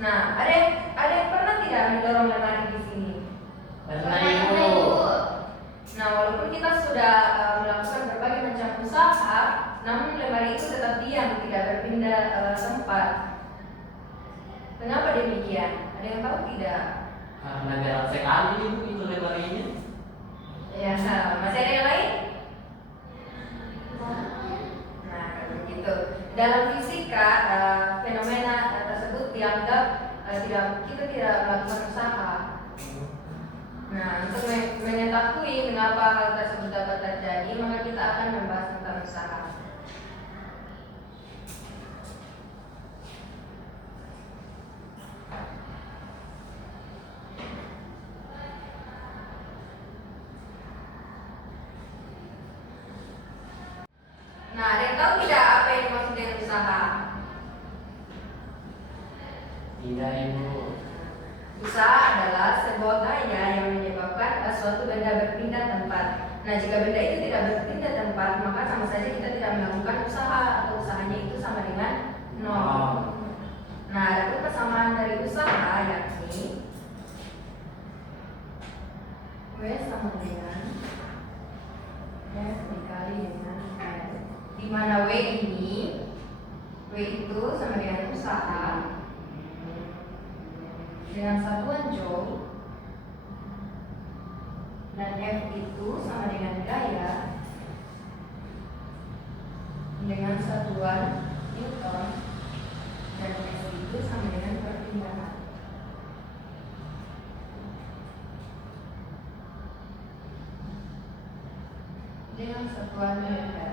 Nah, ada yang pernah tidak mendorong lemari di sini? Pernah Ibu. Nah, walaupun kita sudah melakukan berbagai macam usaha, namun lemari itu tetap diam, tidak berpindah tempat. Kenapa demikian? Ada yang tahu tidak? Karena berat sekali Ibu itu lemarinya. Ya, masih ada yang lain? Nah, begitu. Dalam fisika, fenomena tersebut dianggap kita tidak melakukan usaha. Nah, untuk mengetahui mengapa hal tersebut dapat terjadi, maka kita akan membahas tentang usaha. Nah, ada yang tahu tidak apa yang dimaksud dengan usaha? Tidak Ibu. Usaha adalah sebuah gaya yang menyebabkan suatu benda berpindah tempat. Nah, jika benda itu tidak berpindah tempat, maka sama saja kita tidak melakukan usaha atau usahanya itu sama dengan nol. Nah, ada persamaan dari usaha yakni W sama dengan F dikali dengan S, di mana W itu sama dengan usaha dengan satuan joule dan F itu sama dengan gaya dengan satuan Newton dan S itu sama dengan perpindahan. Dengan satuan meter.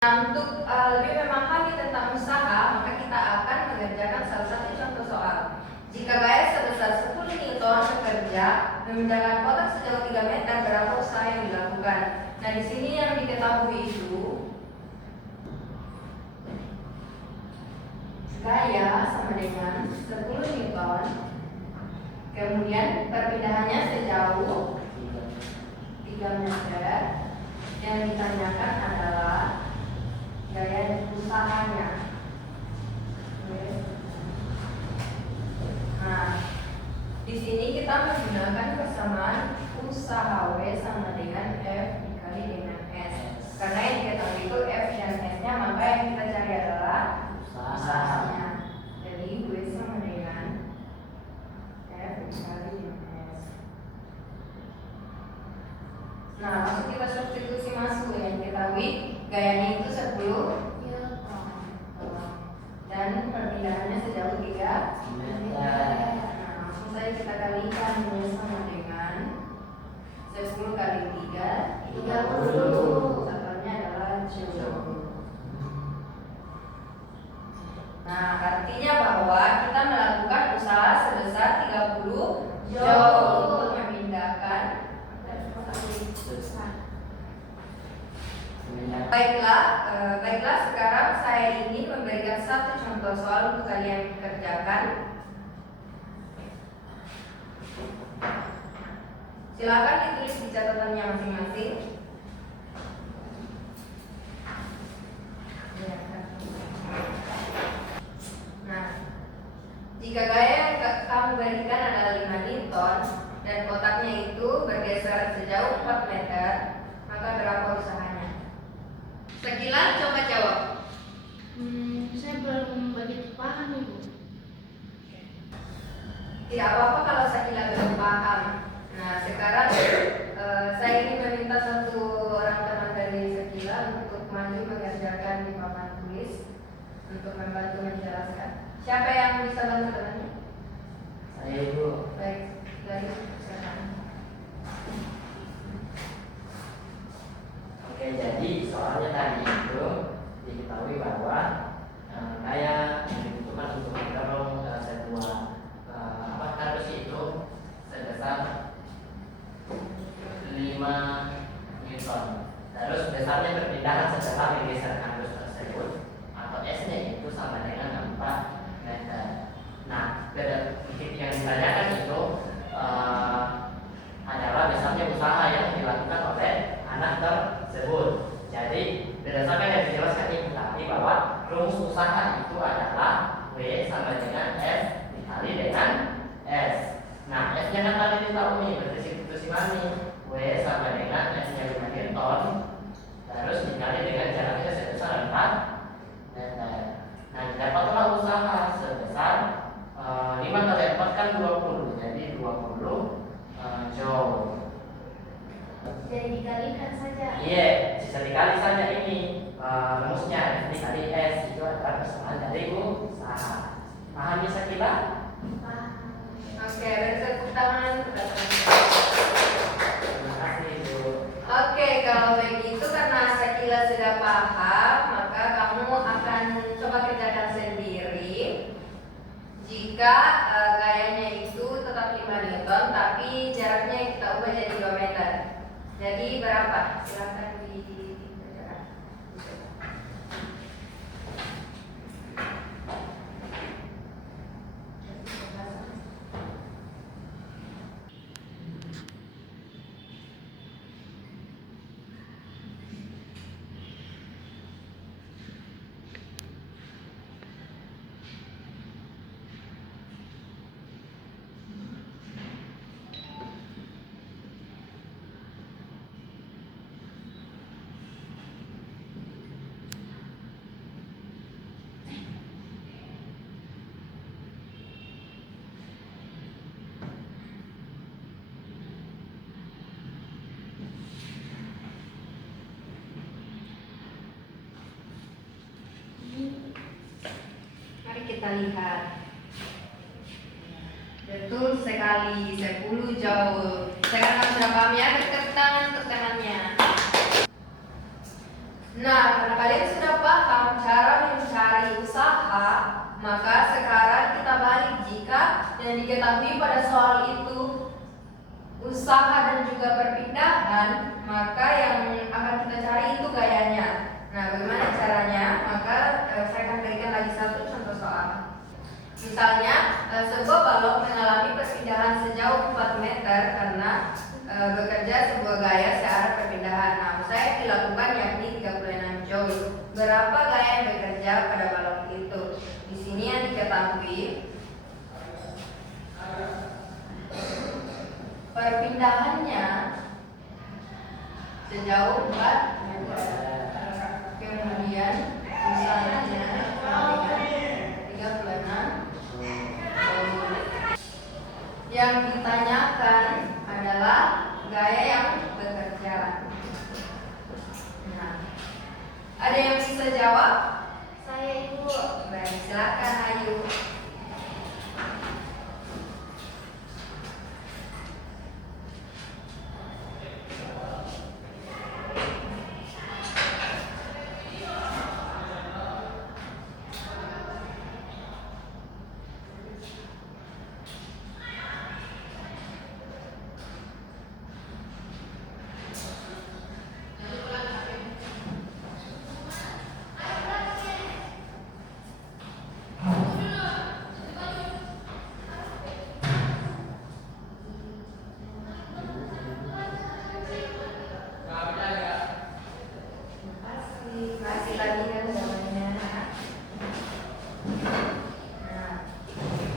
Nah, untuk lebih memahami tentang usaha, maka kita akan mengerjakan salah satu contoh soal. Jika gaya sebesar 10 Newton bekerja memindahkan kotak sejauh 3 meter, berapa usaha yang dilakukan? Nah, di sini yang diketahui itu gaya sama dengan 10 Newton. Kemudian perpindahannya sejauh 3 meter. Yang ditanyakan adalah gaya usahanya. Nah, di sini kita menggunakan persamaan usaha W sama dengan F dikali dengan S. Karena yang diketahui itu F dan S-nya, maka yang kita cari adalah usahanya. Jadi W sama dengan F dikali dengan S. Nah, langsung kita substitusi masuk yang diketahui gayanya itu 10 dan perpindahannya sejauh 3 meter. Nah, langsung saja kita kalikan sama dengan 10 kali 3 30. Satuannya adalah joule. Nah, artinya bahwa kita melakukan usaha sebesar 30 joule untuk memindahkan. Baiklah, sekarang saya ingin memberikan satu contoh soal untuk kalian kerjakan. Silakan ditulis di catatannya masing-masing. Nah, jika gaya yang kamu berikan adalah 5 Newton dan kotaknya itu bergeser sejauh 4 meter, maka berapa usahanya? Sekilas coba jawab. Saya belum begitu paham Ibu. Tidak apa-apa kalau Sakila belum paham. Nah, sekarang saya ingin meminta satu orang teman dari Sakila untuk maju mengerjakan di papan tulis untuk membantu menjelaskan. Siapa yang bisa bantu temannya? Saya Ibu. Baik, dari silakan. Oke, jadi soalnya tadi itu diketahui bahwa gaya yang dibutuhkan untuk mendorong sebuah kardus itu sebesar 5 Newton. Terus besarnya perpindahan setelah bergeser kardus tersebut atau S-nya itu sama dengan 4 meter. Nah, yang ditanyakan itu adalah besarnya usaha yang dilakukan oleh anak tersebut. Jadi berdasarkan yang dijelaskan rumusnya F dikali S itu adalah persamaan dari usaha. Pahami Sakila? Oke, bertepuk tangan. Terima kasih Ibu. Oke, kalau begitu karena Sakila sudah paham, maka kamu akan coba kerjakan sendiri. Jika gayanya itu tetap 5 Newton, tapi jaraknya kita ubah jadi 2 meter. Jadi berapa? Silahkan dikerjakan. Mari kita lihat. Betul sekali, 10 joule. Sekarang sudah paham ya, tepuk tangan untuk temannya. Nah, karena kalian sudah paham cara mencari usaha, maka sekarang kita balik jika yang diketahui pada soal itu usaha dan juga perpindahan, maka yang akan kita cari itu gayanya. Nah, bagaimana caranya? Maka saya akan berikan lagi satu contoh soal. Misalnya, sebuah balok mengalami perpindahan sejauh 4 meter karena bekerja sebuah gaya searah perpindahan. Nah, usaha yang dilakukan yakni 36 joule. Berapa gaya yang bekerja pada balok itu? Di sini yang diketahui perpindahannya sejauh 4 meter. Kemudian usahanya dengan 36 joule. Yang ditanyakan adalah gaya yang bekerja. Nah, ada yang bisa jawab? Saya Ibu. Baik, silakan Ayu. Masih lagi kan jawabannya. Nah,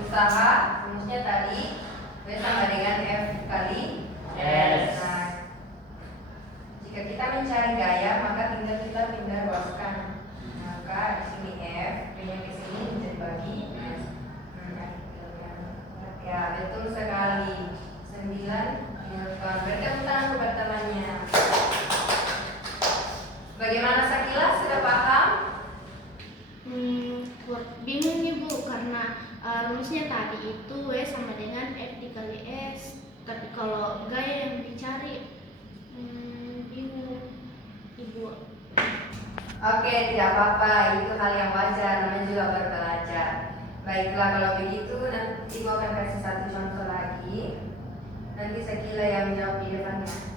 usaha rumusnya tadi B sama dengan F kali S. Nah, jika kita mencari gaya maka tinggal kita pindah ruaskan. Maka di sini F, B-nya ke sini menjadi bagi S. Ya, betul sekali. 9 Newton. Bertemu tangan buat temannya. Bagaimana Sakila? Sudah paham? Bingung nih Bu, karena rumusnya tadi itu W sama dengan F dikali S. Tapi kalau gaya yang dicari, bingung Ibu. Oke, tidak apa-apa. Itu hal yang wajar. Namanya juga baru belajar. Baiklah, kalau begitu nanti Ibu akan kasih satu contoh lagi. Nanti Sakila yang jawab di depannya.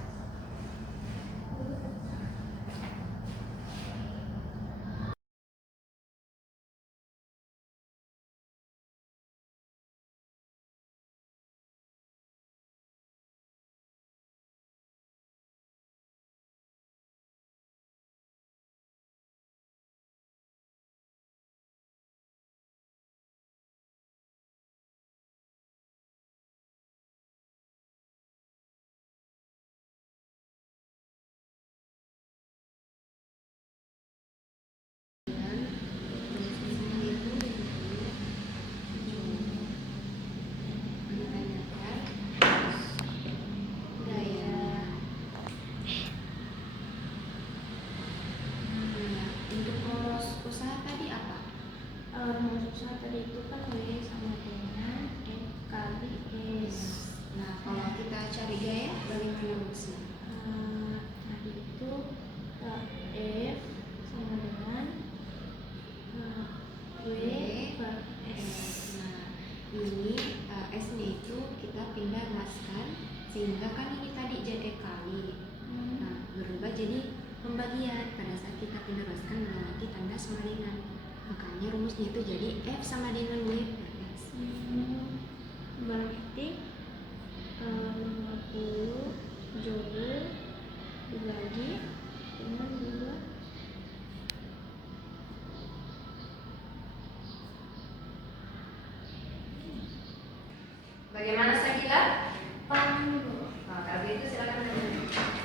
tadi itu kan W sama dengan F kali S. Nah, kalau kita cari gaya, bagaimana rumusnya? Tadi itu F sama dengan W per S. Nah, ini S-nya itu kita pindah ruaskan, sehingga kan ini tadi jadi kali. Nah, berubah jadi pembagian. Pada saat kita pindah ruaskan melewati tanda sama dengan. Makanya rumusnya itu jadi F sama dengan W per S. Berarti 50 joule dibagi dengan 2. Bagaimana Sakila? Paham. Nah, kalau begitu silakan lanjut.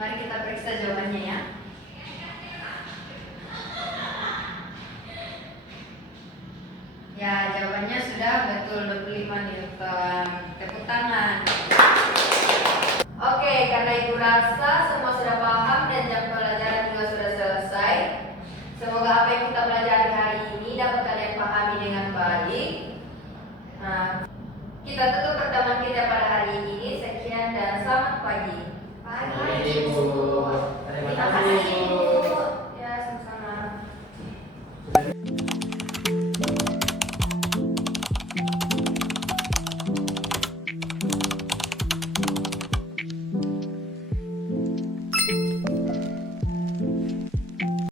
Mari kita periksa jawabannya ya. Ya, jawabannya sudah betul 25 Newton. Tepuk tangan. Oke, karena Ibu rasa semua sudah paham dan jam pelajaran juga sudah selesai. Semoga apa yang kita pelajari hari ini dapat kalian pahami dengan baik. Nah, kita tutup pertemuan kita pada hari ini. Sekian dan selamat pagi. Pagi.